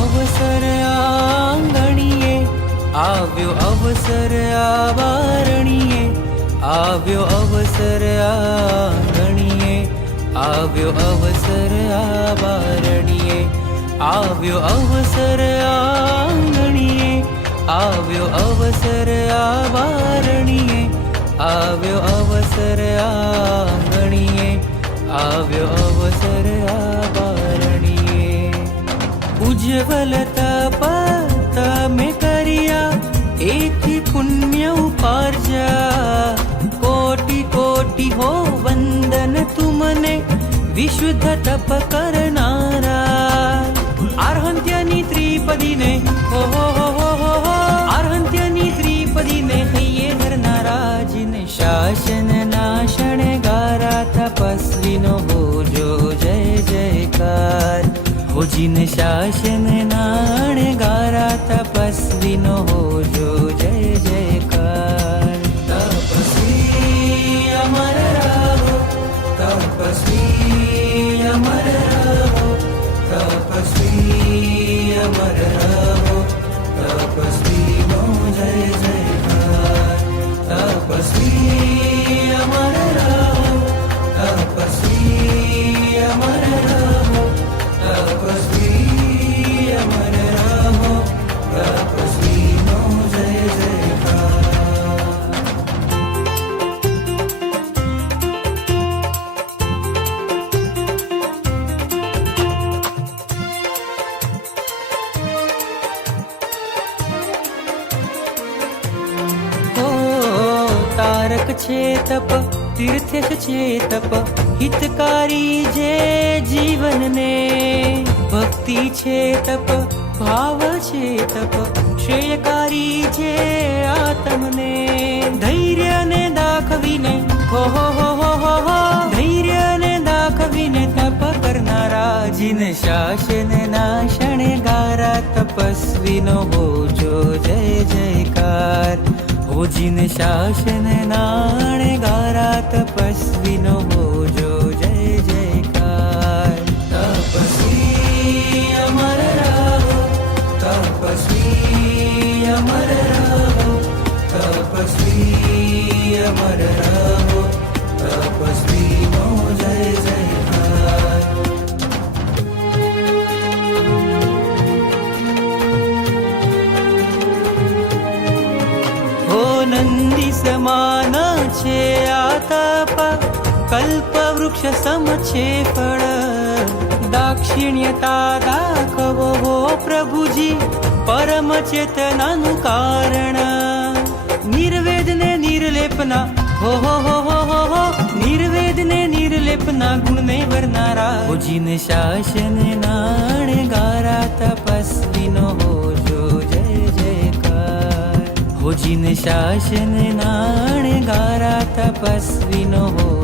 અવસર આંગણીએ, આવ્યો અવસર આ બારણીએ, આવ્યો અવસર આંગણીએ, આવ્યો અવસર આ બારણીએ, આવ્યો અવસર આંગણીએ, આવ્યો અવસર આ બારણીએ, આવ્યો અવસર આંગણીએ, આવ્યો અવસર આ બારણીએ. ઉજ્જવલ તપ તમે કર્યા, એથી પુણ્ય ઉપાર્જા. કોટી કોટી હો વંદન તુમને, વિશુદ્ધ તપ કરનારા. આર્હંત્યની ત્રિપદીને હો હો હો હો હો, આર્હંત્યની ત્રિપદીને હૈયે ધરનારા. જીને શાસન નાશણ ગારા, તપસ્વીનો હોજો જય જયકાર. હો જીને શાસન નાણ ગારા, તપસ્વીનો હોજો જય જયકાર. તપસ્વી અમર રહો, તપસ્વી અમર રહો, તપસ્વી અમર રહો, તપસ્વીનો જય જયકાર. તપસ્વી અમર રહો, તપસ્વી અમર રહો, તપસ્વી અમર રહો, તપસ્વીનો જય જયકાર. તારક છે તપ, તીર્થ છે તપ, હિતકારી જે જીવનને. ભક્તિ છે તપ, ભાવ છે તપ, શ્રેયકારી છે આત્મને. ધૈર્યને દાખવીને હો હો હો હો હો હો, ધૈર્યને દાખવીને તપ કરનારા. જીને શાસન નાશણ ગારા, તપસ્વીનો હોજો જય જયકાર. હો જીને શાસન નાણ ગારા, તપસ્વીનો હોજો જય જયકાર. તપસ્વી અમર રહો, તપસ્વી અમર રહો, તપસ્વી અમર રહો, તપસ્વીનો જય જયકાર. નંદી સમાન છે આ તપ, કલ્પ વૃક્ષ સમ છે ફળ. દાક્ષિણ્યતા દાખવો હો પ્રભુજી, પરમ ચેતનાનું કારણ. નિર્વેદ ને નિર્લેપના હો હો હો હો હો હો, નિર્વેદ ને નિર્લેપના ગુણને વરનારા. હો જીને શાસન નાણ ગારા, તપસ્વીનો હોજો જય જયકાર. હો જીને શાસન નાણ ગારા, તપસ્વીનો હો